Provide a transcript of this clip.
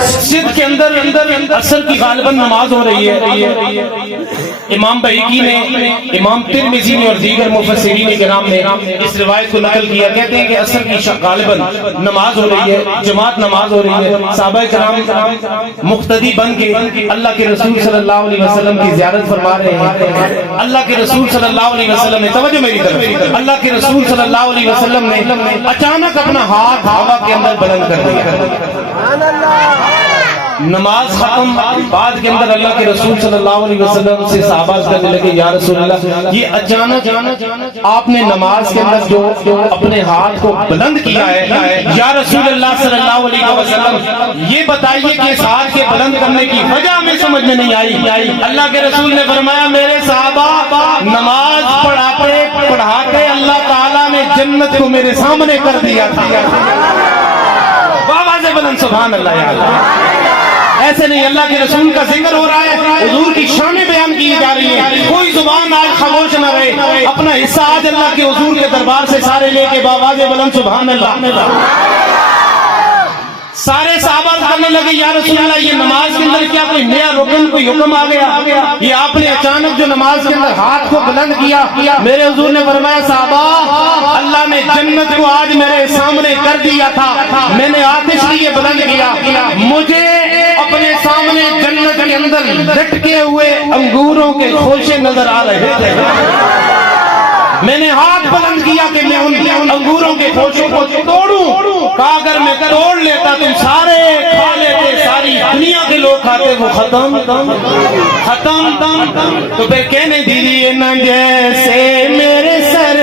مسجد کے اندر عصر کی غالباً نماز ہو رہی ہے. امام بہیقی نے، امام ترمذی نے اور دیگر مفسرین کرام نے اس روایت کو نقل کیا. کہتے ہیں کہ عصر کی غالباً نماز ہو رہی ہے، جماعت نماز ہو رہی ہے. صحابہ کرام مقتدی بن کے اللہ کے رسول صلی اللہ علیہ وسلم کی زیارت فرما رہے ہیں. اللہ کے رسول صلی اللہ علیہ وسلم نے، توجہ میری طرف، اللہ کے رسول صلی اللہ علیہ وسلم نے اچانک اپنا ہاتھ ہوا کے اندر بلند کر دیا. نماز ختم، بعد کے اندر اللہ کے رسول صلی اللہ علیہ وسلم سے صحابہ کرنے لگے، یا رسول اللہ یہ اچانک آپ نے نماز کے اندر جو اپنے ہاتھ کو بلند کیا ہے، یا رسول اللہ صلی اللہ علیہ وسلم یہ بتائیے کہ اس ہاتھ کے بلند کرنے کی وجہ ہمیں سمجھ میں نہیں آئی. اللہ کے رسول نے فرمایا میرے صحابہ نماز پڑھاتے اللہ تعالیٰ نے جنت کو میرے سامنے کر دیا تھا. آواز بلند سبحان اللہ. یا اللہ ایسے نہیں، اللہ کے رسول کا ذکر ہو رہا ہے، حضور کی شانیں بیان کی جا رہی ہیں. کوئی زبان آج خاموش نہ رہے، اپنا حصہ آج اللہ کے حضور کے دربار سے سارے لے کے باواز بلند سبحان اللہ. سارے صحابہ کرنے لگے یا رسول اللہ یہ نماز کے اندر کیا کوئی نیا رکن، کوئی حکم آ گیا؟ یہ آپ نے اچانک جو نماز کے اندر ہاتھ کو بلند کیا. میرے حضور نے فرمایا صحابہ اللہ نے جنت کو آج میرے سامنے کر دیا تھا، میں نے آتش لیے بلند کیا. مجھے اپنے سامنے جنت کے اندر لٹکے ہوئے انگوروں کے خوشے نظر آ رہے تھے. میں نے ہاتھ بلند کیا کہ میں ان انگوروں کے خوشوں کو توڑوں، کہا اگر میں توڑ لیتا تم سارے کھا لیتے، ساری دنیا کے لوگ کھاتے، وہ ختم. تو پھر کہنے دیجیے نہ جیسے میرے سر